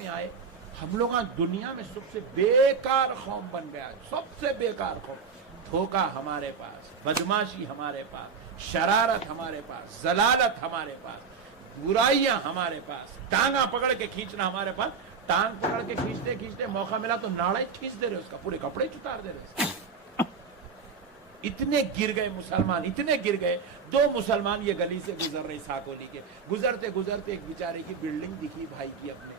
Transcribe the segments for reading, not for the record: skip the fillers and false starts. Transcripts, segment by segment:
میں آئے ہم لوگ دنیا میں سب سے بیکار قوم بن گیا، سب سے بیکار قوم. دھوکہ ہمارے پاس، بدماشی ہمارے پاس، شرارت ہمارے پاس، ضلالت ہمارے پاس، برائیاں ہمارے پاس، ٹانگاں پکڑ کے کھینچنا ہمارے پاس. ٹانگ پکڑ کے کھینچتے کھینچتے موقع ملا تو ناڑا ہی کھینچ دے رہے، اس کا پورے کپڑے اتار دے رہے. اتنے گر گئے مسلمان، اتنے گر گئے. 2 مسلمان یہ گلی سے گزر رہے ساکولی کے، گزرتے گزرتے ایک بیچارے کی بلڈنگ دکھی بھائی کی اپنے.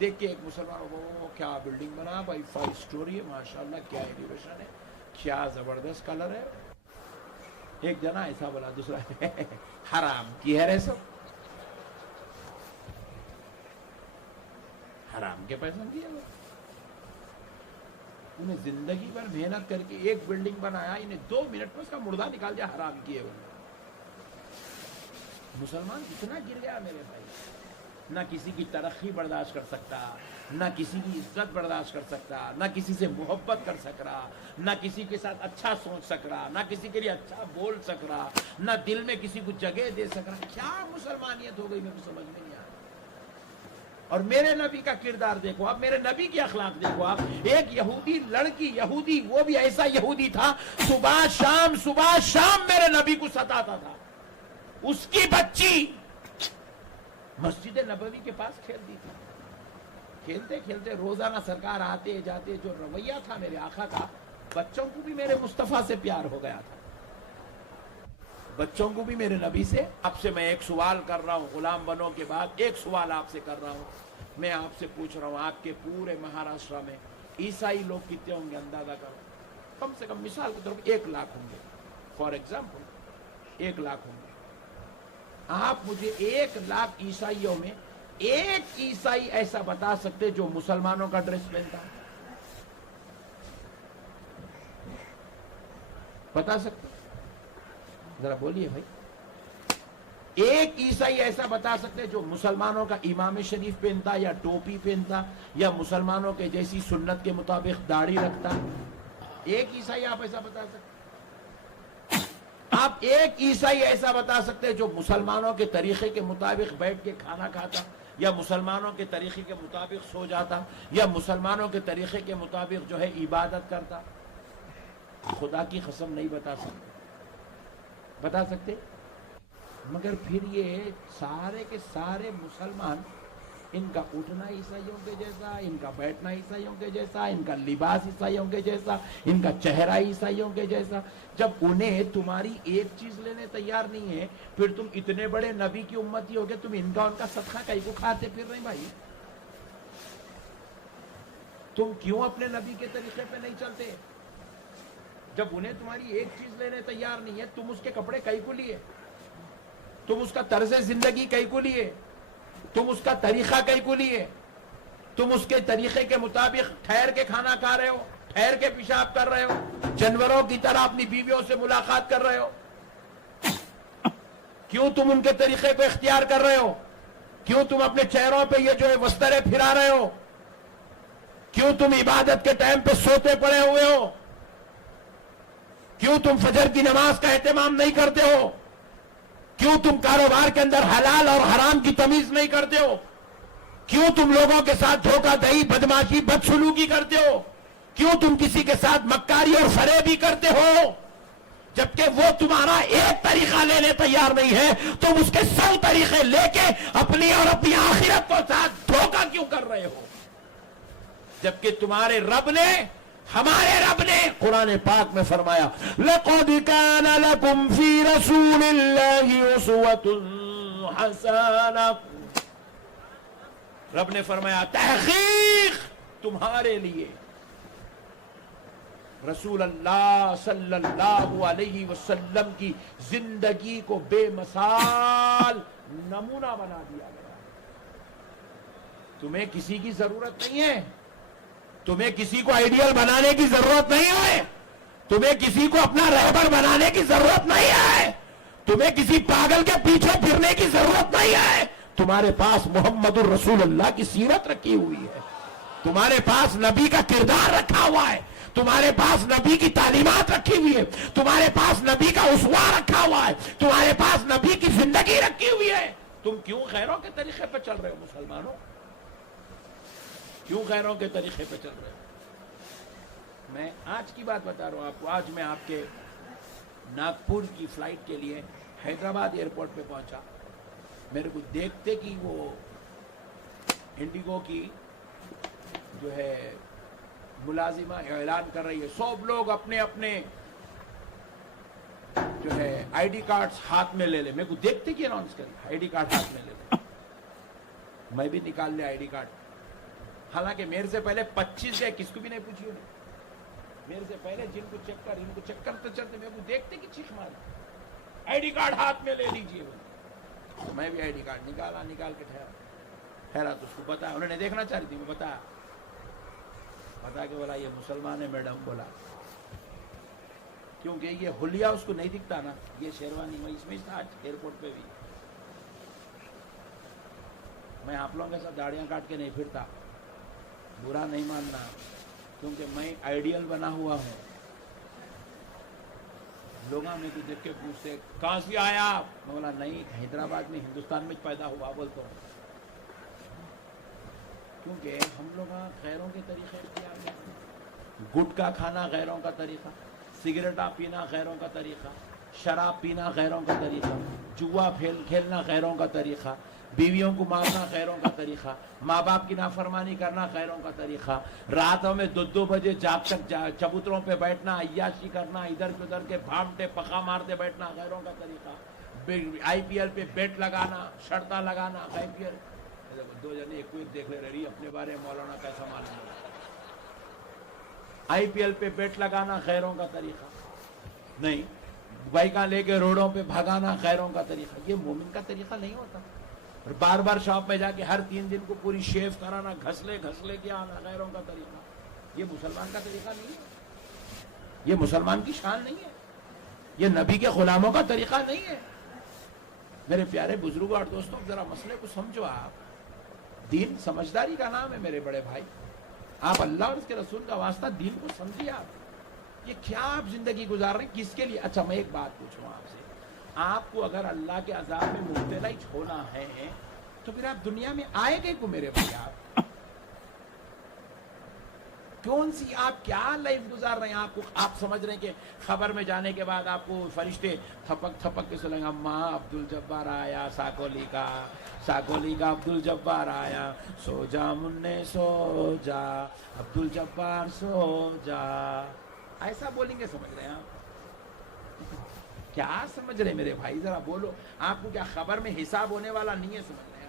دیکھ کے ایک مسلمان، وہ کیا بلڈنگ بنا بھائی، 5 سٹوری ہے ماشاءاللہ، کیا ایلیویشن ہے، کیا زبردست کلر ہے. ایک جنا ایسا بولا، دوسرا حرام کی ہے رے سب، حرام کے پیسوں کی ہے. انہیں زندگی بھر محنت کر کے ایک بلڈنگ بنایا، انہیں 2 منٹ میں اس کا مردہ نکال دیا، حرام کیے ہوئے. مسلمان اتنا گر گیا میرے بھائی، نہ کسی کی ترقی برداشت کر سکتا، نہ کسی کی عزت برداشت کر سکتا، نہ کسی سے محبت کر سک رہا، نہ کسی کے ساتھ اچھا سوچ سک رہا، نہ کسی کے لیے اچھا بول سک رہا، نہ دل میں کسی کو جگہ دے سک رہا. کیا مسلمانیت ہو گئی میرے کو سمجھ میں نہیں آ رہا. اور میرے نبی کا کردار دیکھو آپ، میرے نبی کی اخلاق دیکھو آپ. ایک یہودی لڑکی، یہودی وہ بھی ایسا یہودی تھا، صبح شام میرے نبی کو ستاتا تھا. اس کی بچی مسجد نبوی کے پاس کھیلتی تھی. کھیلتے کھیلتے روزانہ سرکار آتے جاتے، جو رویہ تھا میرے آقا کا، بچوں کو بھی میرے مصطفیٰ سے پیار ہو گیا تھا. بچوں کو بھی میرے نبی سے. آپ سے میں ایک سوال کر رہا ہوں، غلام بنو کے بعد ایک سوال آپ سے کر رہا ہوں. میں آپ سے پوچھ رہا ہوں، آپ کے پورے مہاراشٹر میں عیسائی لوگ کتنے ہوں گے اندازہ کرو. کم سے کم مثال کے طور پر 1 لاکھ ہوں گے، فار ایگزامپل 1 لاکھ ہوں گے. آپ مجھے 1 لاکھ عیسائیوں میں ایک عیسائی ایسا بتا سکتے جو مسلمانوں کا ڈریس پہنتا؟ بتا سکتے؟ ذرا بولیے بھائی. ایک عیسائی ایسا بتا سکتے جو مسلمانوں کا امام شریف پہنتا، یا ٹوپی پہنتا، یا مسلمانوں کے جیسی سنت کے مطابق داڑھی رکھتا؟ ایک عیسائی آپ ایسا بتا سکتے؟ آپ ایک عیسائی ایسا بتا سکتے جو مسلمانوں کے طریقے کے مطابق بیٹھ کے کھانا کھاتا، یا مسلمانوں کے طریقے کے مطابق سو جاتا، یا مسلمانوں کے طریقے کے مطابق جو ہے عبادت کرتا؟ خدا کی قسم نہیں بتا سکتے. بتا سکتے؟ مگر پھر یہ سارے کے سارے مسلمان، ان کا اٹھنا عیسائیوں کے جیسا، ان کا بیٹھنا عیسائیوں کے جیسا، ان کا لباس عیسائیوں کے جیسا، ان کا چہرہ عیسائیوں کے جیسا. جب انہیں تمہاری ایک چیز لینے تیار نہیں ہے، پھر تم اتنے بڑے نبی کی امتی ہو گئے، تم ان کا صدقہ کہیں کو کھاتے پھر رہے بھائی؟ تم کیوں اپنے نبی کے طریقے پہ نہیں چلتے؟ جب انہیں تمہاری ایک چیز لینے تیار نہیں ہے، تم اس کے کپڑے کہیں کو لیے؟ تم اس کا طرز زندگی کہیں کو لیے؟ تم اس کا طریقہ کہیں کو لیے؟ تم اس کے طریقے کے مطابق ٹھہر کے کھانا کھا رہے ہو، ٹھہر کے پیشاب کر رہے ہو، جانوروں کی طرح اپنی بیویوں سے ملاقات کر رہے ہو. کیوں تم ان کے طریقے کو اختیار کر رہے ہو؟ کیوں تم اپنے چہروں پہ یہ جو ہے وسترے پھرا رہے ہو؟ کیوں تم عبادت کے ٹائم پہ سوتے پڑے ہوئے ہو؟ کیوں تم فجر کی نماز کا اہتمام نہیں کرتے ہو؟ کیوں تم کاروبار کے اندر حلال اور حرام کی تمیز نہیں کرتے ہو؟ کیوں تم لوگوں کے ساتھ دھوکہ دہی، بدماشی، بدسلوکی کرتے ہو؟ کیوں تم کسی کے ساتھ مکاری اور فریبی کرتے ہو؟ جبکہ وہ تمہارا ایک طریقہ لینے تیار نہیں ہے، تم اس کے 100 طریقے لے کے اپنی اور اپنی آخرت کو ساتھ دھوکہ کیوں کر رہے ہو؟ جبکہ تمہارے رب نے، ہمارے رب نے قرآن پاک میں فرمایا لَقَدْ كَانَ لَكُمْ فِي رَسُولِ اللَّهِ أُسْوَةٌ حَسَنَةٌ. رب نے فرمایا تحقیق تمہارے لیے رسول اللہ صلی اللہ علیہ وسلم کی زندگی کو بے مثال نمونہ بنا دیا گیا. تمہیں کسی کی ضرورت نہیں ہے، تمہیں کسی کو آئیڈیل بنانے کی ضرورت نہیں ہے، تمہیں کسی کو اپنا رہبر بنانے کی ضرورت نہیں ہے، تمہیں کسی پاگل کے پیچھے پھرنے کی ضرورت نہیں ہے. تمہارے پاس محمد الرسول اللہ کی سیرت رکھی ہوئی ہے، تمہارے پاس نبی کا کردار رکھا ہوا ہے، تمہارے پاس نبی کی تعلیمات رکھی ہوئی ہے، تمہارے پاس نبی کا اسوہ رکھا ہوا ہے، تمہارے پاس نبی کی زندگی رکھی ہوئی ہے. تم کیوں غیروں کے طریقے پہ چل رہے ہو مسلمانوں؟ کیوں غیروں کے طریقے پہ چل رہے ہو؟ میں آج کی بات بتا رہا ہوں آپ کو. آج میں آپ کے ناگپور کی فلائٹ کے لیے حیدرآباد ایئرپورٹ پہ پہنچا. میرے کو دیکھتے کہ وہ انڈیگو کی جو ہے ملازمہ اعلان کر رہی ہے, سب لوگ اپنے اپنے جو ہے آئی ڈی کارڈ ہاتھ میں لے لے. میرے کو دیکھتے کہ اناؤنس کری آئی ڈی کارڈ ہاتھ میں لے لے. میں بھی نکال لیا آئی ڈی کارڈ. حالانکہ میرے سے پہلے 25 گئے, کس کو بھی نہیں پوچھی انہیں. میرے سے پہلے جن کو چیک کر ان کو چیک کرتے چلتے میرے کو دیکھتے کہ چیخ مار, آئی ڈی کارڈ ہاتھ میں لے لیجیے. میں بھی آئی ڈی کارڈ نکال کے ٹھہرا تو اس کو بتایا. انہوں نے دیکھنا چاہ رہی تھی, میں بتا کے بولا یہ مسلمان ہے میڈم. بولا کیونکہ یہ حلیہ اس کو نہیں دکھتا نا, یہ شیروانی میں اس میں تھا ایئرپورٹ پہ بھی. میں آپ لوگوں کے ساتھ داڑیاں کاٹ کے نہیں پھرتا, برا نہیں ماننا, کیونکہ میں آئیڈیل بنا ہوا ہوں. لوگ میں تو دیکھ کے پوچھتے کہاں سے آیا, میں بولا نہیں حیدرآباد میں ہندوستان میں پیدا ہوا بولتا ہوں. کیونکہ ہم لوگ غیروں کے طریقے اختیار کرتے ہیں. گٹکا کھانا غیروں کا طریقہ, سگریٹا پینا غیروں کا طریقہ, شراب پینا غیروں کا طریقہ, جوا کھیلنا غیروں کا طریقہ, بیویوں کو مارنا غیروں کا طریقہ, ماں باپ کی نافرمانی کرنا غیروں کا طریقہ, راتوں میں 2 بجے جاگ تک چبوتروں پہ بیٹھنا, عیاشی کرنا, ادھر کے ادھر کے بھامٹے پخا مارتے بیٹھنا غیروں کا طریقہ, آئی پی ایل پہ بیٹ لگانا, شرطہ لگانا. آئی پی ایل 2 جنے ایک کو ایک دیکھ لے رہی اپنے بارے میں مولانا کیسا معلوم ہے. آئی پی ایل پہ بیٹ لگانا غیروں کا طریقہ نہیں, بائیکاں لے کے روڈوں پہ بھگانا غیروں کا طریقہ. یہ مومن کا طریقہ نہیں ہوتا. اور بار بار شاپ میں جا کے ہر 3 دن کو پوری شیو کرانا, گھسلے کے آنا غیروں کا طریقہ. یہ مسلمان کا طریقہ نہیں ہے, یہ مسلمان کی شان نہیں ہے, یہ نبی کے غلاموں کا طریقہ نہیں ہے. میرے پیارے بزرگوں اور دوستوں, ذرا مسئلے کو سمجھو. آپ دین سمجھداری کا نام ہے میرے بڑے بھائی. آپ اللہ اور اس کے رسول کا واسطہ دین کو سمجھیے. آپ یہ کیا آپ زندگی گزار رہے ہیں, کس کے لیے؟ اچھا میں ایک بات پوچھوں آپ سے, آپ کو اگر اللہ کے عذاب میں مبتلا ہی ہونا ہے تو پھر آپ دنیا میں آئے گئے کو میرے بھائی؟ آپ کون سی آپ کیا لائف گزار رہے ہیں؟ آپ سمجھ رہے ہیں کہ خبر میں جانے کے بعد آپ کو فرشتے تھپک کے سنیں گے, اماں عبد الجبار آیا, ساکولی کا عبد الجبار آیا, سو جا مننے سو جا, عبد الجبار سو جا, ایسا بولیں گے؟ سمجھ رہے ہیں آپ؟ کیا سمجھ رہے ہیں میرے بھائی؟ ذرا بولو. آپ کو کیا خبر میں حساب ہونے والا نہیں ہے؟ سمجھ رہے ہیں آپ؟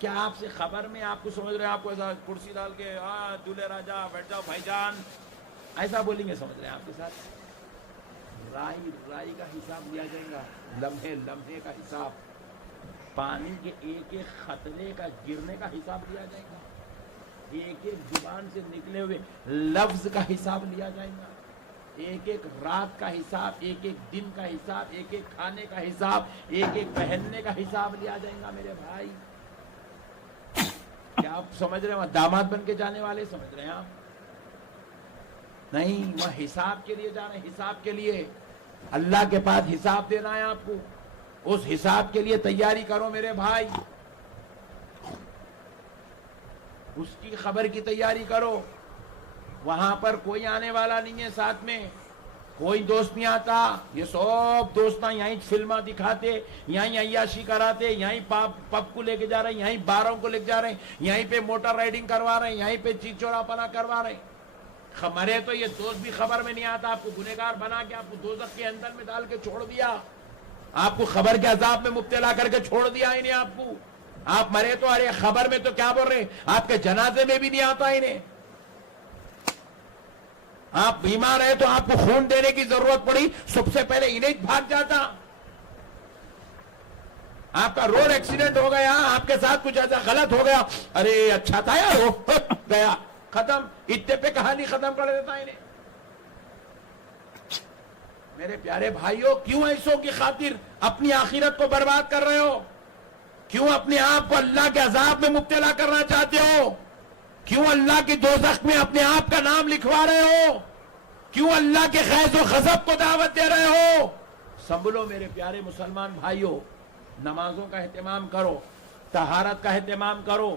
کیا آپ سے خبر میں آپ کو سمجھ رہے ہیں آپ کو ایسا کرسی ڈال کے دولہے راجا بیٹھ جاؤ بھائی جان ایسا بولیں گے؟ سمجھ رہے ہیں آپ کے ساتھ رائی کا حساب لیا جائے گا, لمحے کا حساب, پانی کے ایک قطرے کا گرنے کا حساب لیا جائے گا, ایک زبان سے نکلے ہوئے لفظ کا حساب لیا جائے گا, ایک رات کا حساب, ایک دن کا حساب, ایک کھانے کا حساب, ایک پہننے کا حساب لیا جائے گا میرے بھائی. کیا آپ سمجھ رہے ہیں داماد بن کے جانے والے؟ سمجھ رہے ہیں آپ؟ نہیں, وہ حساب کے لیے جا رہے ہیں, حساب کے لیے. اللہ کے پاس حساب دینا ہے آپ کو, اس حساب کے لیے تیاری کرو میرے بھائی. اس کی خبر کی تیاری کرو. وہاں پر کوئی آنے والا نہیں ہے, ساتھ میں کوئی دوست نہیں آتا. یہ سب دوستاں یہیں فلمیں دکھاتے, یہیں عیاشی کراتے, یہیں پب کو لے کے جا رہے ہیں, یہیں باروں کو لے کے جا رہے ہیں, یہیں پہ موٹر رائڈنگ کروا رہے ہیں, یہیں پہ چیچورا پنا کروا رہے ہیں. مرے تو یہ دوست بھی خبر میں نہیں آتا, آپ کو گنہگار بنا کے آپ کو دوزخ کے اندر میں ڈال کے چھوڑ دیا, آپ کو خبر کے عذاب میں مبتلا کر کے چھوڑ دیا انہیں. آپ کو آپ مرے تو ارے خبر میں تو کیا بول رہے ہیں, آپ کے جنازے میں بھی نہیں آتا انہیں. آپ بیمار ہیں تو آپ کو خون دینے کی ضرورت پڑی, سب سے پہلے انہیں بھاگ جاتا. آپ کا روڈ ایکسیڈنٹ ہو گیا, آپ کے ساتھ کچھ ایسا غلط ہو گیا, ارے اچھا تھا یار وہ گیا, ختم, اتنے پہ کہانی ختم کر دیتا انہیں. میرے پیارے بھائیوں, کیوں ایسوں کی خاطر اپنی آخرت کو برباد کر رہے ہو؟ کیوں اپنے آپ کو اللہ کے عذاب میں مبتلا کرنا چاہتے ہو؟ کیوں اللہ کی دوزخ میں اپنے آپ کا نام لکھوا رہے ہو؟ کیوں اللہ کے غیظ و غضب کو دعوت دے رہے ہو؟ سنبھلو میرے پیارے مسلمان بھائیوں, نمازوں کا اہتمام کرو, طہارت کا اہتمام کرو,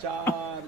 4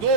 2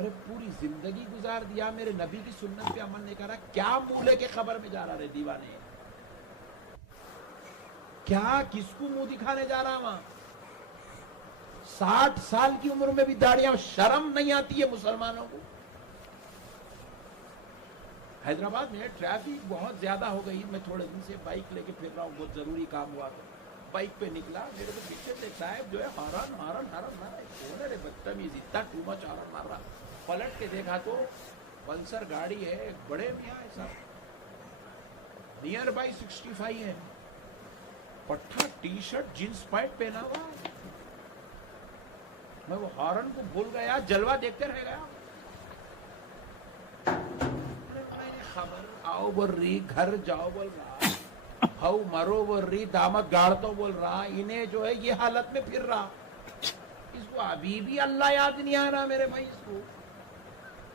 ارے پوری زندگی گزار دیا میرے نبی کی سنت پہ عمل نہیں کر رہا, کیا مولے کے خبر میں جا رہا رے دیوانے, کیا کس کو منہ دکھانے جا رہا وہاں؟ 60 سال کی عمر میں بھی داڑیاں, شرم نہیں آتی ہے مسلمانوں کو؟ حیدرآباد میں ٹریفک بہت زیادہ ہو گئی. میں تھوڑے دن سے بائک لے کے پھر رہا ہوں, بہت ضروری کام ہوا تو بائک پہ نکلا, میرے کو پیچھے سے صاحب جو ہے ہارن ہارن ہارن مار رہا ہے. کون ہے رے بدتمیز, اتنا ٹو مچ ہارن مار رہا. پلٹ کے دیکھا تو پلسر گاڑی ہے, ایک بڑے میاں ایسا نیئر بائی 65 ہے, پٹھا ٹی شرٹ جینس پینٹ پہنا ہوا. میں وہ ہارن کو بھول گیا, جلوہ دیکھتے رہ گیا. خبر آؤ بول رہی, گھر جاؤ بول رہا, ہاؤ مرو بول رہی, دامت گاڑ تو بول رہا, انہیں جو ہے یہ حالت میں پھر رہا. اس کو ابھی بھی اللہ یاد نہیں آ رہا میرے بھائی. اس کو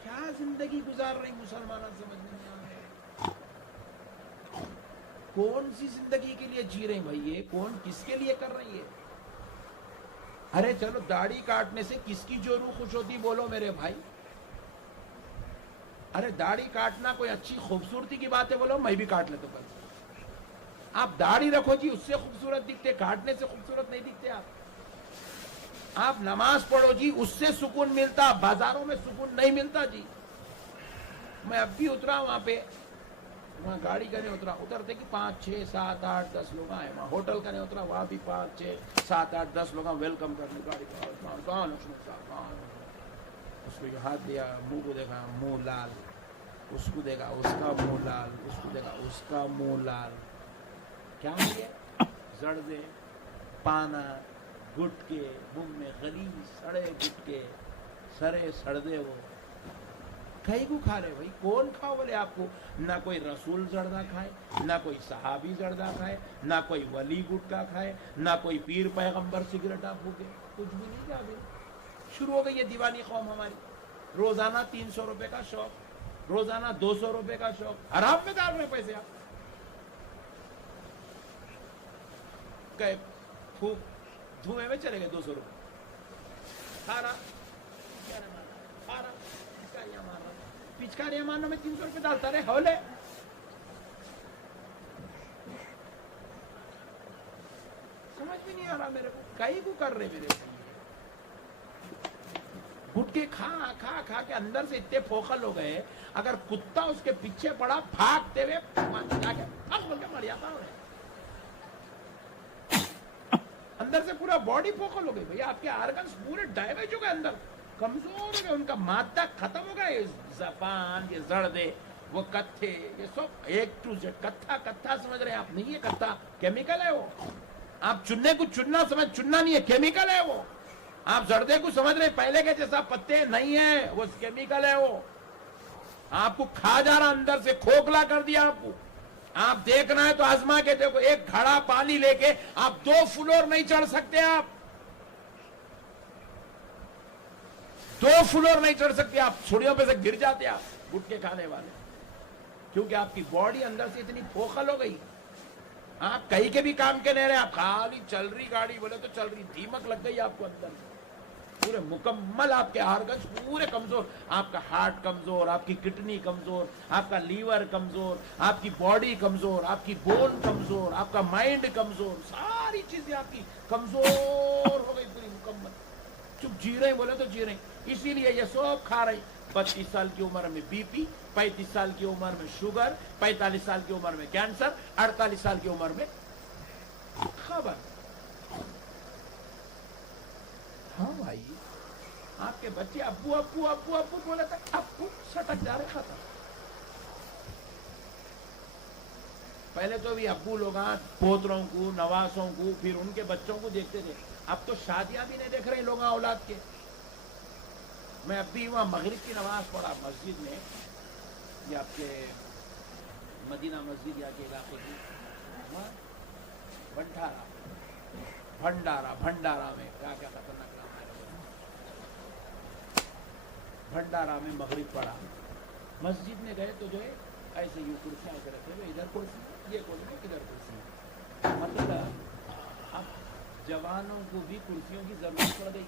کیا زندگی گزار رہی مسلمانوں, سمجھ نہیں آ رہے کون سی زندگی کے لیے جی رہے بھائی, یہ کون کس کے لیے کر رہی ہے؟ ارے چلو داڑھی کاٹنے سے کس کی جو روح خوش ہوتی بولو میرے بھائی. ارے داڑھی کاٹنا کوئی اچھی خوبصورتی کی بات ہے, بولو میں بھی کاٹ لیتا ہوں. آپ داڑھی رکھو جی, اس سے خوبصورت دکھتے, کاٹنے سے خوبصورت نہیں دکھتے. آپ نماز پڑھو جی, اس سے سکون ملتا, بازاروں میں سکون نہیں ملتا جی. میں اب بھی اترا وہاں پہ, وہاں گاڑی کرنے اترا, اترتے کہ 5 6 7 8 10 لوگ آئے. وہاں ہوٹل کرنے اترا, وہاں بھی 5 6 7 8 10 لوگ ویلکم کرنے گاڑی کا. اس کو یہ ہاتھ دیا, منہ کو دیکھا, منہ لال. اس کو دیکھا, اس کا منہ لال. اس کو دیکھا, اس کا منہ لال. کیا یہ زردے پانا گٹکے منہ میں غلیظ سڑے گٹکے سرے سڑدے, وہ کہیں کو کھا رہے بھائی؟ کون کھاؤ بولے آپ کو؟ نہ کوئی رسول زردہ کھائے, نہ کوئی صحابی زردہ کھائے, نہ کوئی ولی گٹکا کھائے, نہ کوئی پیر پیغمبر سگریٹ آپ بھوکے, کچھ بھی نہیں. کیا بھی شروع ہو گئی یہ دیوانی قوم ہماری. روزانہ 300 روپے کا شوق, روزانہ 200 روپے کا شوق, حرام میں ڈال رہے پیسے آپ. کہ پھوک دھوئے میں چلے گئے 200 روپے. کھارا پچکاریاں مارنا میں 300 روپے ڈالتا رہے ہولے. سمجھ بھی نہیں آ رہا میرے کو, کئی کو کر رہے میرے. گٹکے کھا کھا کھا کے اندر سے اتنے پھوکھل ہو گئے, اگر کتا اس کے پیچھے پڑا بھاگتے ہوئے بول کے مر جاتا ہے. اندر سے پورا باڈی پھوکھل ہو گئی بھائی. آپ کے آرگنز پورے ڈیمیج ہو گئے, اندر کمزور ہو گئے, ان کا مادہ ختم ہو گیا. یہ زبان, یہ زردے, وہ کتھے, یہ سب ایک ٹو زیڈ کتھا. کتھا سمجھ رہے ہیں آپ؟ نہیں, یہ کتھا کیمیکل ہے. وہ آپ چننے کو چننا سمجھ, چننا نہیں ہے, کیمیکل ہے وہ. آپ زردے کو سمجھ رہے ہیں پہلے کے جیسا پتے نہیں ہے, وہ کیمیکل ہے. وہ آپ کو کھا جا رہا, اندر سے کھوکھلا کر دیا آپ کو. آپ دیکھنا ہے تو آزما کے دیکھو, ایک گھڑا پانی لے کے آپ 2 فلور نہیں چڑھ سکتے. آپ 2 فلور نہیں چڑھ سکتے, آپ سوڑیوں پہ سے گر جاتے آپ گٹکے کھانے والے, کیونکہ آپ کی باڈی اندر سے اتنی پھوکھل ہو گئی. آپ کہیں کے بھی کام کے نہیں رہے, آپ خالی چل رہی گاڑی بولے تو چل رہی, دیمک لگ گئی آپ کو اندر سے. پورے مکمل آپ کے آرگنز پورے کمزور, آپ کا ہارٹ کمزور, آپ کی کڈنی کمزور, آپ کا لیور کمزور, آپ کی باڈی کمزور, آپ کی بون کمزور, آپ کا مائنڈ کمزور, ساری چیزیں آپ کی کمزور ہو گئی پوری مکمل. چپ جی رہے بولے تو جی رہے. اسی لیے یہ سب کھا رہی. 32 سال کی عمر میں بی پی, 35 سال کی عمر میں شوگر, 45 سال کی عمر میں کینسر, 48 سال کی عمر میں خبر. ہاں بھائی, آپ کے بچے ابو ابو ابو ابو بولے تک ابو سٹک جا رہے ختم. پہلے تو بھی ابو لوگ پوتروں کو, نواسوں کو, پھر ان کے بچوں کو دیکھتے تھے. اب تو شادیاں بھی نہیں دیکھ رہے لوگ اولاد کے. میں اب بھی وہاں مغرب کی نماز پڑھا مسجد میں, یہ آپ کے مدینہ مسجد یا کے علاقے کی, بھنڈارا میں کیا کیا خطرناک نام ہے. بھنڈارا میں مغرب پڑھا. مسجد میں گئے تو جو ہے ایسے یوں کرسیاں ایسے رکھے ہوئے, ادھر کرسی, یہ کرسی, ادھر کرسی. مطلب اب جوانوں کو بھی کرسیوں کی ضرورت پڑ گئی.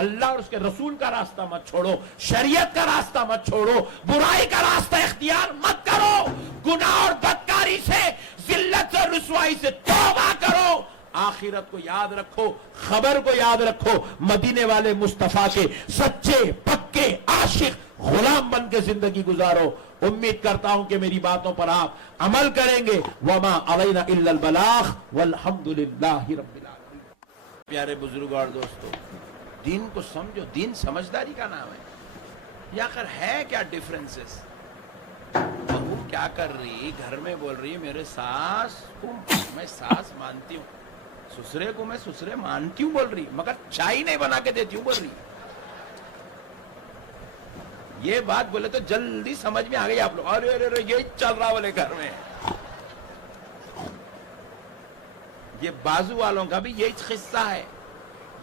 اللہ اور اس کے رسول کا راستہ مت چھوڑو, شریعت کا راستہ مت چھوڑو, برائی کا راستہ اختیار مت کرو, گناہ اور بدکاری سے, ذلت اور رسوائی سے توبہ کرو. آخرت کو یاد رکھو, خبر کو یاد رکھو, مدینے والے مصطفیٰ کے سچے پکے عاشق غلام بن کے زندگی گزارو. امید کرتا ہوں کہ میری باتوں پر آپ عمل کریں گے. وما علینا الا البلاغ والحمد للہ رب العالمین. پیارے بزرگ اور دوستو, دین کو سمجھو, دین سمجھداری کا نام ہے. یا آخر ہے کیا ڈیفرنسز؟ بہو کیا کر رہی, گھر میں بول رہی میرے ساس کو میں ساس مانتی ہوں, سسرے کو میں سسرے مانتی ہوں بول رہی, مگر چائے نہیں بنا کے دیتی ہوں بول رہی. یہ بات بولے تو جلدی سمجھ میں آ گئی آپ لوگ. ارے ارے یہ چل رہا بولے گھر میں. یہ بازو والوں کا بھی یہی قصہ ہے.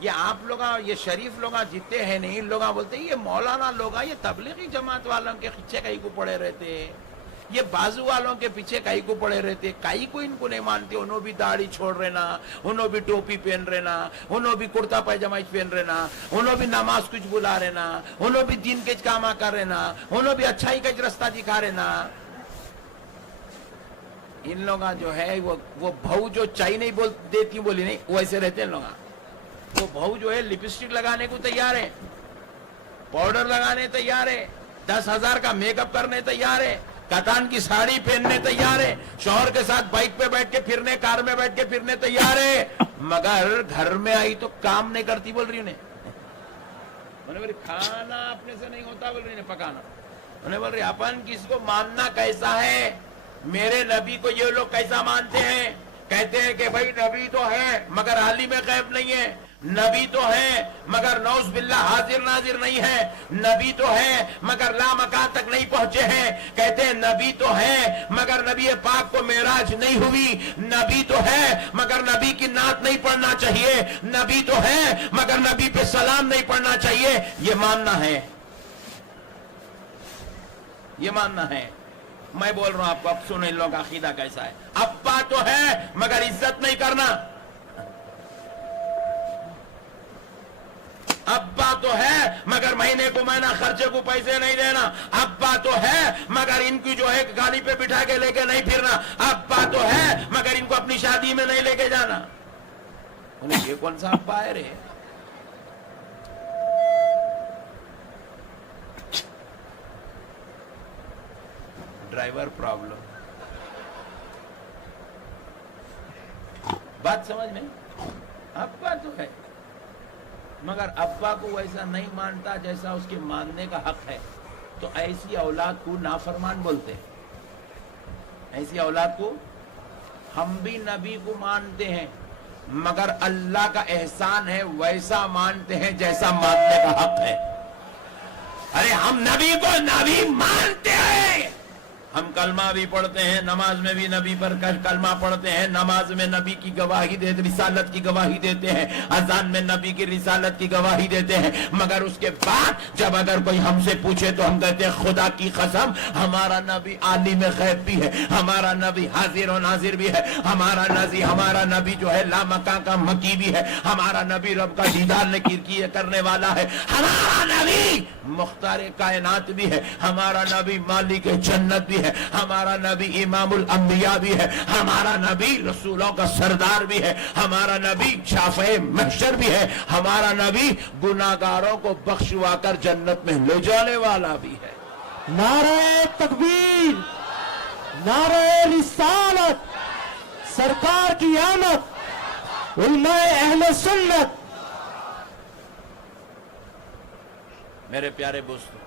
یہ آپ لوگ, یہ شریف لوگ جتنے ہیں نہیں, ان لوگ بولتے ہیں یہ مولانا لوگ, یہ تبلیغی جماعت والوں کے پیچھے کہیں کو پڑے رہتے, یہ بازو والوں کے پیچھے کہیں کو پڑے رہتے, کہیں کو ان کو نہیں مانتے. انہوں بھی داڑھی چھوڑ رہنا, انہوں بھی ٹوپی پہن رہنا, انہوں بھی کرتا پائجامہ پہن رہنا, انہوں بھی نماز کچھ بلا رہنا, انہوں بھی دین کے کاما کر رہنا, انہوں بھی اچھائی کا رستہ دکھا رہنا. ان لوگ جو ہے وہ بہو جو چائے نہیں بول دیتی بولی نہیں, ویسے رہتے ہیں لوگ. وہ بہو جو ہے لپسٹک لگانے کو تیار ہے, پاؤڈر لگانے تیار ہے, 10,000 کا میک اپ کرنے تیار ہے, کتان کی ساڑی پہننے تیار ہے, شوہر کے ساتھ بائک پہ بیٹھ کے پھرنے, کار میں بیٹھ کے پھرنے تیار ہے, مگر گھر میں آئی تو کام نہیں کرتی بول رہی. انہیں بولی کھانا اپنے سے نہیں ہوتا بول رہی, پکانا. انہیں بول رہی اپن کس کو ماننا کیسا ہے, میرے نبی کو یہ لوگ کیسا مانتے ہیں. کہتے ہیں کہ بھائی نبی تو ہے مگر عالم غیب نہیں ہے, نبی تو ہے مگر نعوذ باللہ حاضر ناظر نہیں ہے, نبی تو ہے مگر لا مکان تک نہیں پہنچے ہیں. کہتے ہیں نبی تو ہے مگر نبی پاک کو معراج نہیں ہوئی, نبی تو ہے مگر نبی کی نعت نہیں پڑھنا چاہیے, نبی تو ہے مگر نبی پہ سلام نہیں پڑھنا چاہیے. یہ ماننا ہے, یہ ماننا ہے. میں بول رہا ہوں آپ کو, اب سنیں ان لوگوں کا عقیدہ کیسا ہے. ابا تو ہے مگر عزت نہیں کرنا, ابا تو ہے مگر مہینے کو مہینہ خرچے کو پیسے نہیں دینا, ابا تو ہے مگر ان کی جو ہے گاڑی پہ بٹھا کے لے کے نہیں پھرنا, ابا تو ہے مگر ان کو اپنی شادی میں نہیں لے کے جانا. یہ کون سا ابا ہے رے؟ Driver problem. بات سمجھ میں, ابا تو ہے مگر ابا کو ویسا نہیں مانتا جیسا اس کے ماننے کا حق ہے. تو ایسی اولاد کو نافرمان بولتے ہیں. ایسی اولاد کو, ہم بھی نبی کو مانتے ہیں مگر اللہ کا احسان ہے ویسا مانتے ہیں جیسا ماننے کا حق ہے. ارے ہم نبی کو نبی مانتے ہیں, ہم کلمہ بھی پڑھتے ہیں, نماز میں بھی نبی پر کلمہ پڑھتے ہیں, نماز میں نبی کی گواہی دیتے, رسالت کی گواہی دیتے ہیں, اذان میں نبی کی رسالت کی گواہی دیتے ہیں. مگر اس کے بعد جب اگر کوئی ہم سے پوچھے تو ہم کہتے ہیں خدا کی قسم ہمارا نبی عالم غیب بھی ہے, ہمارا نبی حاضر و ناظر بھی ہے, ہمارا نبی جو ہے لامکان کا مکی بھی ہے, ہمارا نبی رب کا دیدار کرنے والا ہے, ہمارا نبی مختار کائنات بھی ہے, ہمارا نبی مالک جنت بھی ہے, ہمارا نبی امام الانبیاء بھی ہے, ہمارا نبی رسولوں کا سردار بھی ہے, ہمارا نبی شافع محشر بھی ہے, ہمارا نبی گناہگاروں کو بخشوا کر جنت میں لے جانے والا بھی ہے. نعرہ تکبیر, نعرہ رسالت, سرکار کی آمد, علماء اہل سنت. میرے پیارے دوستو,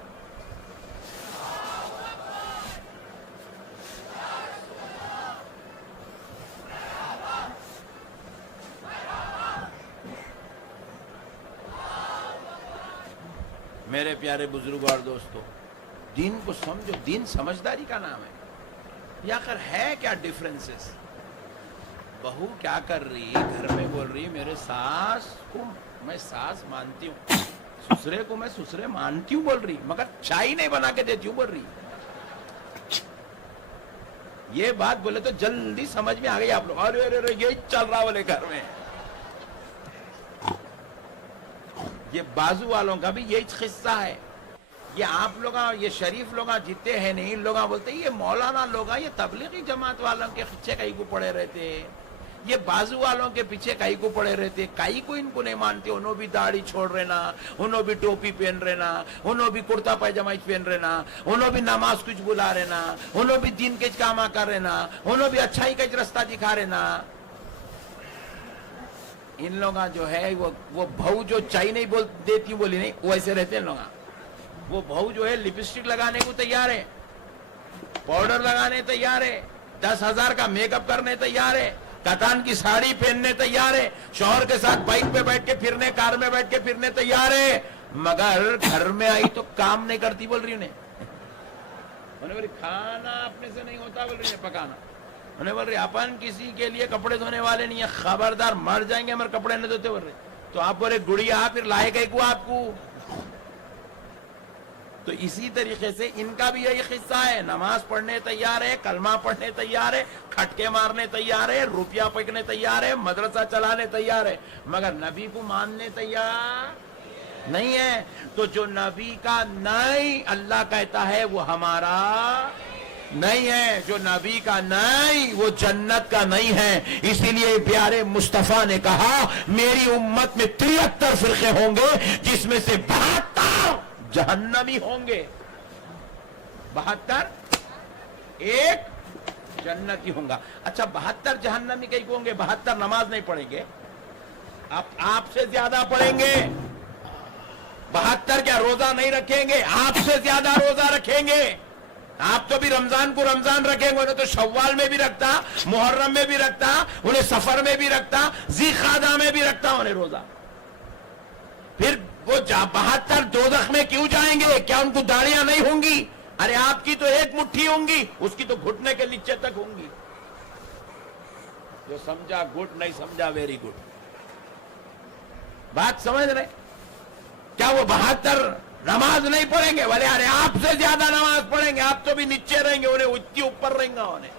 میرے پیارے بزرگ اور دوستو, دین کو سمجھو, دین سمجھداری کا نام ہے. یا آخر ہے کیا ڈیفرنسز؟ بہو کیا کر رہی, گھر میں بول رہی میرے ساس کو میں ساس مانتی ہوں, سسرے کو میں سسرے مانتی ہوں بول رہی, مگر چائے نہیں بنا کے دیتی ہوں بول رہی. یہ بات بولے تو جلدی سمجھ میں آ گئی آپ لوگ. ارے ارے یہ چل رہا بولے گھر میں. یہ بازو والوں کا بھی یہی قصہ ہے. یہ آپ لوگ یہ شریف لوگ جتنے ہیں نہیں ان لوگ بولتے یہ مولانا لوگ یہ تبلیغی جماعت والوں کے پیچھے کئی کو پڑے رہتے, یہ بازو والوں کے پیچھے کئی کو پڑے رہتے, کئی کو ان کو نہیں مانتے. انہوں بھی داڑھی چھوڑ رہنا, انہوں بھی ٹوپی پہن رہنا, انہوں بھی کرتا پائجامہ پہن رہنا, انہوں بھی نماز کچھ بلا رہنا, انہوں بھی دین کے کام کر رہنا, انہوں بھی اچھائی کا رستہ دکھا رہنا. ان لوگ جو ہے وہ بہو جو چائے نہیں بول دیتی بولی نہیں ویسے رہتے ہیں لوگ. وہ بہو جو ہے لپسٹک لگانے کو تیار ہے, پاؤڈر لگانے تیار ہے, 10,000 کا میک اپ کرنے تیار ہے, کتان کی ساڑی پہننے تیار ہے, شوہر کے ساتھ بائک پہ بیٹھ کے پھرنے, کار میں بیٹھ کے پھرنے تیار ہے, مگر گھر میں آئی تو کام نہیں کرتی بول رہی انہیں بولی کھانا اپنے سے نہیں ہوتا بول رہی پکانا. انہیں بول رہی اپن کسی کے لیے کپڑے دھونے والے نہیں ہیں, خبردار مر جائیں گے مگر کپڑے نہیں دھوتے بول رہے. تو آپ بولے گڑیا پھر لائے گئے کو آپ کو. تو اسی طریقے سے ان کا بھی یہی قصہ ہے, نماز پڑھنے تیار ہے, کلمہ پڑھنے تیار ہے, کھٹکے مارنے تیار ہے, روپیہ پکنے تیار ہے, مدرسہ چلانے تیار ہے, مگر نبی کو ماننے تیار نہیں ہے. تو جو نبی کا نہیں اللہ کہتا ہے وہ ہمارا نہیں ہے, جو نبی کا نہیں وہ جنت کا نہیں ہے. اسی لیے پیارے مصطفیٰ نے کہا میری امت میں 73 فرقے ہوں گے جس میں سے 72 جہنمی ہوں گے, 72 ایک جنتی ہوں گا. اچھا 72 جہنمی کئی کو ہوں گے, 72 نماز نہیں پڑھیں گے, آپ سے زیادہ پڑھیں گے. 72 کیا روزہ نہیں رکھیں گے, آپ سے زیادہ روزہ رکھیں گے. آپ تو بھی رمضان کو رمضان رکھیں گے, انہیں تو شوال میں بھی رکھتا, محرم میں بھی رکھتا, انہیں سفر میں بھی رکھتا, ذی قعدہ میں بھی رکھتا انہیں روزہ. پھر وہ 72 دوزخ میں کیوں جائیں گے؟ کیا ان کو داڑیاں نہیں ہوں گی؟ ارے آپ کی تو ایک مٹھی ہوں گی, اس کی تو گھٹنے کے نیچے تک ہوں گی. جو سمجھا گڈ, نہیں سمجھا ویری گڈ. بات سمجھ رہے؟ کیا وہ 72 نماز نہیں پڑھیں گے؟ بولے ارے آپ سے زیادہ نماز پڑھیں گے, آپ تو بھی نیچے رہیں گے, انہیں اتنی اوپر رہیں گا. انہیں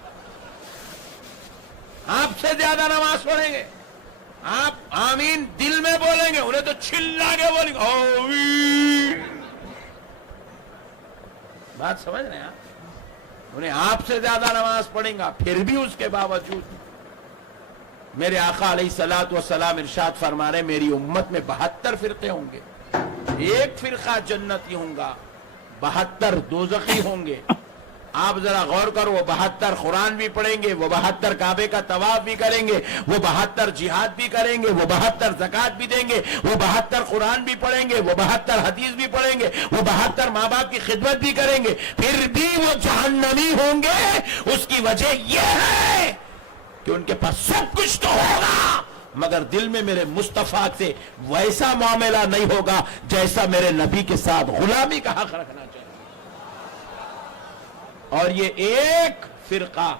آپ سے زیادہ نماز پڑھیں گے. آپ آمین دل میں بولیں گے, انہیں تو چلا کے بولیں گے آمین. بات سمجھ رہے ہیں آپ؟ انہیں آپ سے زیادہ نماز پڑھیں گا, پھر بھی اس کے باوجود میرے آقا علیہ الصلوۃ والسلام ارشاد فرما رہے میری امت میں 72 فرقے ہوں گے, ایک فرقہ جنتی ہوں گا, 72 دوزخی ہوں گے. آپ ذرا غور کرو, وہ 72 قرآن بھی پڑھیں گے, وہ 72 کعبے کا طواف بھی کریں گے, وہ 72 جہاد بھی کریں گے, وہ 72 زکات بھی دیں گے, وہ 72 قرآن بھی پڑھیں گے, وہ 72 حدیث بھی پڑھیں گے, وہ 72 ماں باپ کی خدمت بھی کریں گے, پھر بھی وہ جہنمی ہوں گے. اس کی وجہ یہ ہے کہ ان کے پاس سب کچھ تو ہوگا مگر دل میں میرے مصطفیٰ سے ویسا معاملہ نہیں ہوگا جیسا میرے نبی کے ساتھ غلامی کا حق رکھنا چاہیے. اور یہ ایک فرقہ,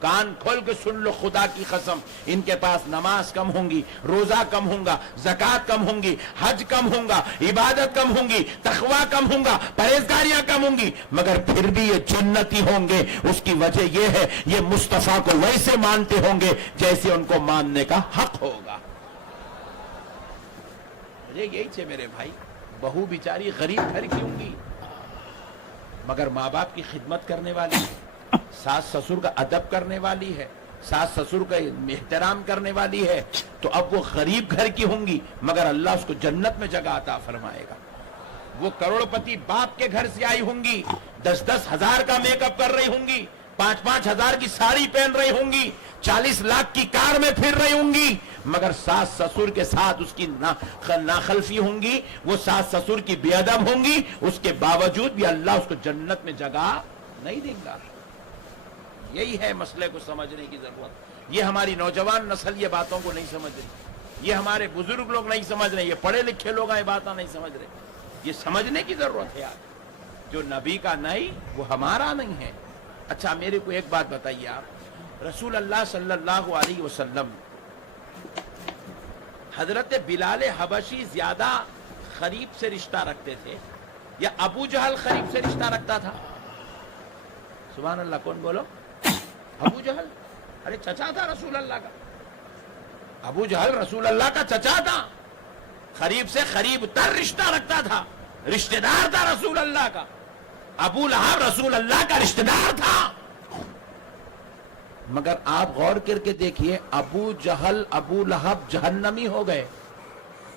کان کھول کے سن لو خدا کی قسم, ان کے پاس نماز کم ہوں گی, روزہ کم ہوں گا, زکات کم ہوں گی, حج کم ہوں گا, عبادت کم ہوں گی, تقوی کم ہوں گا, پرہیزگاریاں کم ہوں گی, مگر پھر بھی یہ جنتی ہوں گے. اس کی وجہ یہ ہے یہ مصطفیٰ کو ویسے مانتے ہوں گے جیسے ان کو ماننے کا حق ہوگا. یہی چھے میرے بھائی, بہو بیچاری غریب گھر کی ہوں گی مگر ماں باپ کی خدمت کرنے والی ہے, ساس سسر کا ادب کرنے والی ہے, ساس سسر کا احترام کرنے والی ہے, تو اب وہ غریب گھر کی ہوں گی مگر اللہ اس کو جنت میں جگہ عطا فرمائے گا. وہ کروڑ پتی باپ کے گھر سے آئی ہوں گی, 10-10 ہزار کا میک اپ کر رہی ہوں گی, 5-5 ہزار کی ساڑی پہن رہی ہوں گی, 40 لاکھ کی کار میں پھر رہی ہوں گی, مگر ساس سسر کے ساتھ اس کی ناخلفی ہوں گی, وہ ساس سسر کی بے ادب ہوں گی, اس کے باوجود بھی اللہ اس کو جنت میں جگہ نہیں دے گا. یہی ہے مسئلے کو سمجھنے کی ضرورت. یہ ہماری نوجوان نسل یہ باتوں کو نہیں سمجھ رہی, یہ ہمارے بزرگ لوگ نہیں سمجھ رہے, یہ پڑھے لکھے لوگ یہ باتیں نہیں سمجھ رہے. یہ سمجھنے کی ضرورت ہے یار, جو نبی کا نہیں وہ ہمارا نہیں ہے. اچھا میرے کو ایک بات بتائیے آپ, رسول اللہ صلی اللہ علیہ وسلم حضرت بلال حبشی زیادہ قریب سے رشتہ رکھتے تھے یا ابو جہل قریب سے رشتہ رکھتا تھا؟ سبحان اللہ, کون بولو؟ ابو جہل. ارے چچا تھا رسول اللہ کا, ابو جہل رسول اللہ کا چچا تھا. قریب سے قریب تر رشتہ رکھتا تھا، رشتہ دار تھا رسول اللہ کا. ابو لہب رسول اللہ کا رشتہ دار تھا. مگر آپ غور کر کے دیکھیے، ابو جہل ابو لہب جہنمی ہو گئے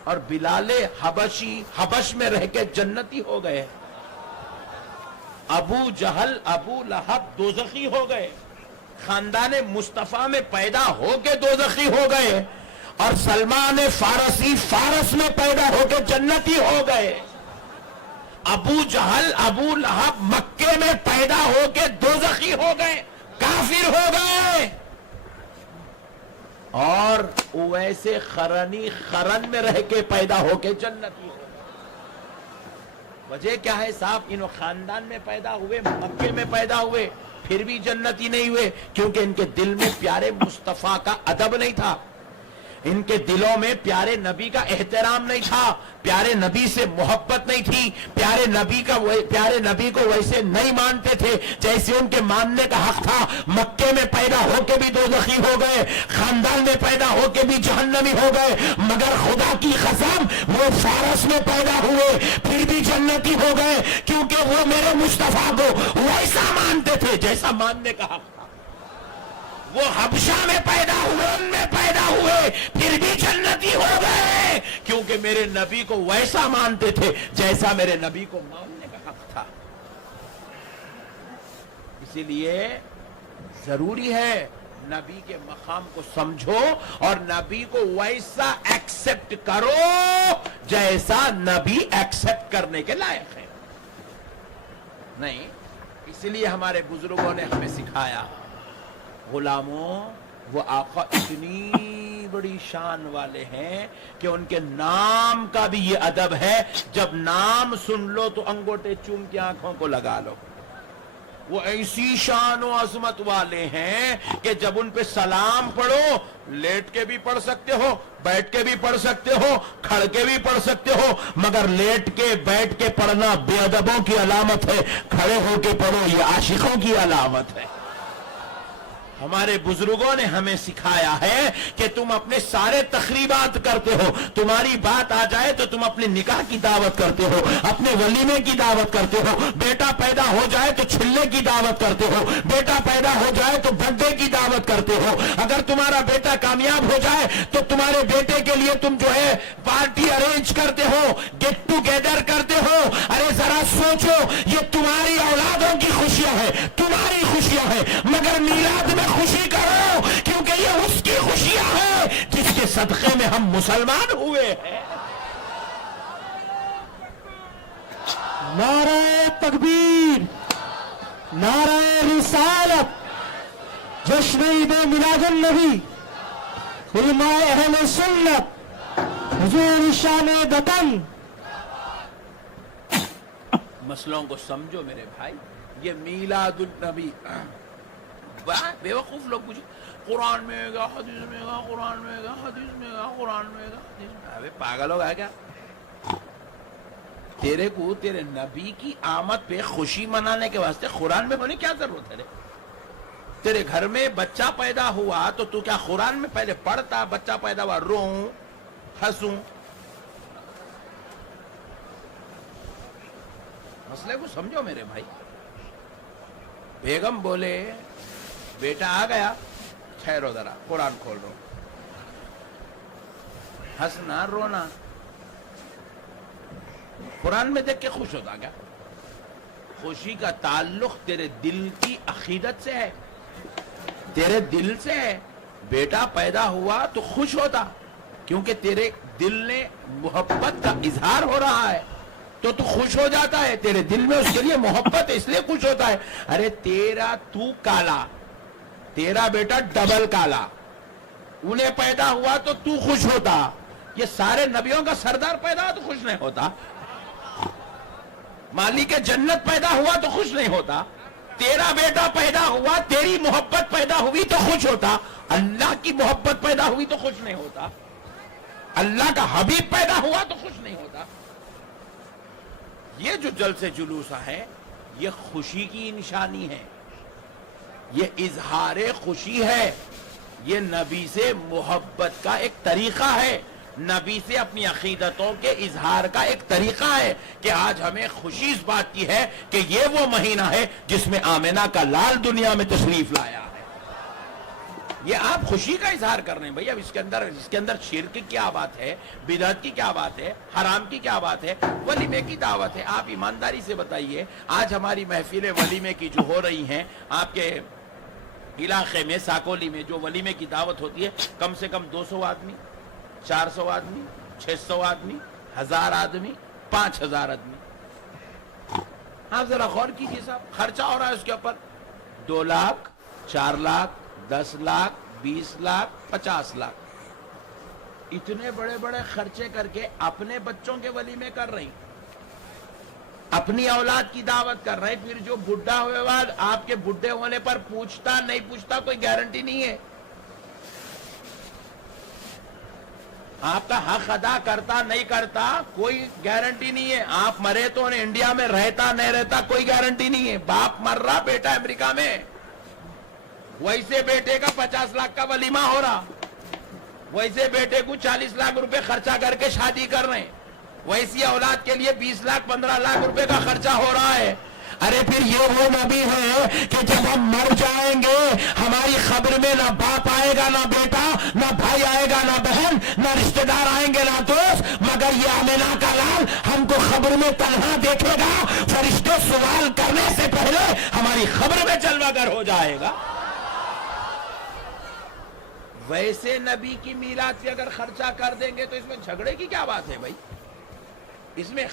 اور بلال حبشی حبش میں رہ کے جنتی ہو گئے. ابو جہل ابو لہب دوزخی ہو گئے، خاندان مصطفیٰ میں پیدا ہو کے دوزخی ہو گئے، اور سلمان فارسی فارس میں پیدا ہو کے جنتی ہو گئے. ابو جہل ابو لہب مکے میں پیدا ہو کے دوزخی ہو گئے، کافر ہو گئے. اور ویسے خرنی خرن میں رہ کے پیدا ہو کے جنتی ہو گئے. وجہ کیا ہے صاحب؟ انہوں خاندان میں پیدا ہوئے، مکے میں پیدا ہوئے، پھر بھی جنتی نہیں ہوئے، کیونکہ ان کے دل میں پیارے مصطفیٰ کا ادب نہیں تھا، ان کے دلوں میں پیارے نبی کا احترام نہیں تھا، پیارے نبی سے محبت نہیں تھی، پیارے نبی کو ویسے نہیں مانتے تھے جیسے ان کے ماننے کا حق تھا. مکے میں پیدا ہو کے بھی دوزخی ہو گئے، خاندان میں پیدا ہو کے بھی جہنمی ہو گئے. مگر خدا کی قسم وہ فارس میں پیدا ہوئے پھر بھی جنتی ہو گئے، کیونکہ وہ میرے مصطفیٰ کو ویسا مانتے تھے جیسا ماننے کا حق تھا. وہ حبشہ میں پیدا ہوئے، ان میں پیدا ہوئے، پھر بھی جنتی ہو گئے، کیونکہ میرے نبی کو ویسا مانتے تھے جیسا میرے نبی کو ماننے کا حق تھا. اسی لیے ضروری ہے نبی کے مقام کو سمجھو اور نبی کو ویسا ایکسپٹ کرو جیسا نبی ایکسپٹ کرنے کے لائق ہے. نہیں، اسی لیے ہمارے بزرگوں نے ہمیں سکھایا، غلاموں وہ آقا اتنی بڑی شان والے ہیں کہ ان کے نام کا بھی یہ ادب ہے، جب نام سن لو تو انگوٹے چوم کے آنکھوں کو لگا لو. وہ ایسی شان و عظمت والے ہیں کہ جب ان پہ سلام پڑھو، لیٹ کے بھی پڑھ سکتے ہو، بیٹھ کے بھی پڑھ سکتے ہو، کھڑ کے بھی پڑھ سکتے ہو، مگر لیٹ کے بیٹھ کے پڑھنا بے ادبوں کی علامت ہے، کھڑے ہو کے پڑھو یہ عاشقوں کی علامت ہے. ہمارے بزرگوں نے ہمیں سکھایا ہے کہ تم اپنے سارے تقریبات کرتے ہو، تمہاری بات آ جائے تو تم اپنے نکاح کی دعوت کرتے ہو، اپنے ولیمے کی دعوت کرتے ہو، بیٹا پیدا ہو جائے تو چھلے کی دعوت کرتے ہو، بیٹا پیدا ہو جائے تو برتھ ڈے کی دعوت کرتے ہو. اگر تمہارا بیٹا کامیاب ہو جائے تو تمہارے بیٹے کے لیے تم جو ہے پارٹی ارینج کرتے ہو، گیٹ ٹو گیدر کرتے ہو. ارے ذرا سوچو، یہ تمہاری اولادوں کی خوشیاں ہیں، تمہاری خوشیاں ہیں، مگر میلاد میں خوشی کرو، کیونکہ یہ اس کی خوشیاں ہیں جس کے صدقے میں ہم مسلمان ہوئے ہیں. نعرہ تکبیر، نعرہ رسالت، جشن عید میلاد النبی، علماء اہل سنت، حضور شان وطن. مسئلوں کو سمجھو میرے بھائی. یہ میلاد النبی بے وقوف لوگ پوچھے قرآن میں گا، حدیث میں گا، قرآن میں گا، حدیث میں گا، قرآن میں گا، حدیث میں. ابے پاگل ہو گیا کیا؟ تیرے کو تیرے نبی کی آمد پہ خوشی منانے کے واسطے قرآن میں ہونے کیا ضرورت ہے؟ تیرے گھر میں بچہ پیدا ہوا تو تو کیا قرآن میں پہلے پڑھتا؟ بچہ پیدا ہوا روؤں ہنسوں؟ مسئلے کو سمجھو میرے بھائی. بیگم بولے بیٹا آ گیا، ٹھہرو ذرا قرآن کھول رہا ہوں. ہنسنا رونا قرآن میں دیکھ کے خوش ہوتا کیا؟ خوشی کا تعلق تیرے دل کی عقیدت سے ہے، تیرے دل سے ہے. بیٹا پیدا ہوا تو خوش ہوتا کیونکہ تیرے دل نے محبت کا اظہار ہو رہا ہے تو خوش ہو جاتا ہے. تیرے دل میں اس کے لیے محبت ہے اس لیے خوش ہوتا ہے. ارے تیرا تو کالا، تیرا بیٹا ڈبل کالا، انہیں پیدا ہوا تو تو خوش ہوتا. یہ سارے نبیوں کا سردار پیدا ہوا تو خوش نہیں ہوتا. مالک جنت پیدا ہوا تو خوش نہیں ہوتا. تیرا بیٹا پیدا ہوا، تیری محبت پیدا ہوئی تو خوش ہوتا. اللہ کی محبت پیدا ہوئی تو خوش نہیں ہوتا. اللہ کا حبیب پیدا ہوا تو خوش نہیں ہوتا. یہ جو جلسے جلوسہ ہے یہ خوشی کی نشانی ہے، یہ اظہار خوشی ہے، یہ نبی سے محبت کا ایک طریقہ ہے. نبی سے اپنی عقیدتوں کے اظہار کا ایک طریقہ ہے کہ آج ہمیں خوشی اس بات کی ہے کہ یہ وہ مہینہ ہے جس میں آمنہ کا لال دنیا میں تشریف لایا ہے. یہ آپ خوشی کا اظہار کر رہے ہیں بھئی. اب اس کے اندر شرک کی کیا بات ہے, بدعت کی کیا بات ہے, حرام کی کیا بات ہے, ولیمے کی دعوت ہے. آپ ایمانداری سے بتائیے, آج ہماری محفل ولیمے کی جو ہو رہی ہیں آپ کے علاقے میں, ساکولی میں, جو ولیمے کی دعوت ہوتی ہے, کم سے کم 200 آدمی, 400 آدمی, 600 آدمی, 1000 آدمی, 5000 آدمی. آپ ذرا غور کیجئے صاحب, خرچہ ہو رہا ہے اس کے اوپر 2 لاکھ, 4 لاکھ, 10 لاکھ, 20 لاکھ, 50 لاکھ. اتنے بڑے بڑے خرچے کر کے اپنے بچوں کے ولیمے کر رہی, اپنی اولاد کی دعوت کر رہے. پھر جو بڈھا ہوئے بعد آپ کے بڈھے ہونے پر پوچھتا نہیں پوچھتا کوئی گارنٹی نہیں ہے. آپ کا حق ادا کرتا نہیں کرتا کوئی گارنٹی نہیں ہے. آپ مرے تو انڈیا میں رہتا نہیں رہتا کوئی گارنٹی نہیں ہے. باپ مر رہا, بیٹا امریکہ میں, ویسے بیٹے کا 50 لاکھ کا ولیمہ ہو رہا, ویسے بیٹے کو 40 لاکھ روپے خرچہ کر کے شادی کر رہے ہیں, ویسی اولاد کے لیے 20 لاکھ 15 لاکھ روپے کا خرچہ ہو رہا ہے. ارے پھر یہ وہ نبی ہے کہ جب ہم مر جائیں گے ہماری قبر میں نہ باپ آئے گا, نہ بیٹا, نہ بھائی آئے گا, نہ بہن, نہ رشتہ دار آئیں گے, نہ دوست, مگر یہ آمنہ کا لال ہم کو قبر میں تنہا دیکھے گا. فرشتے سوال کرنے سے پہلے ہماری قبر میں جلوہ گر ہو جائے گا. ویسے نبی کی میلاد سے اگر خرچہ کر دیں گے تو اس میں جھگڑے کی کیا بات ہے بھائی؟ اس میں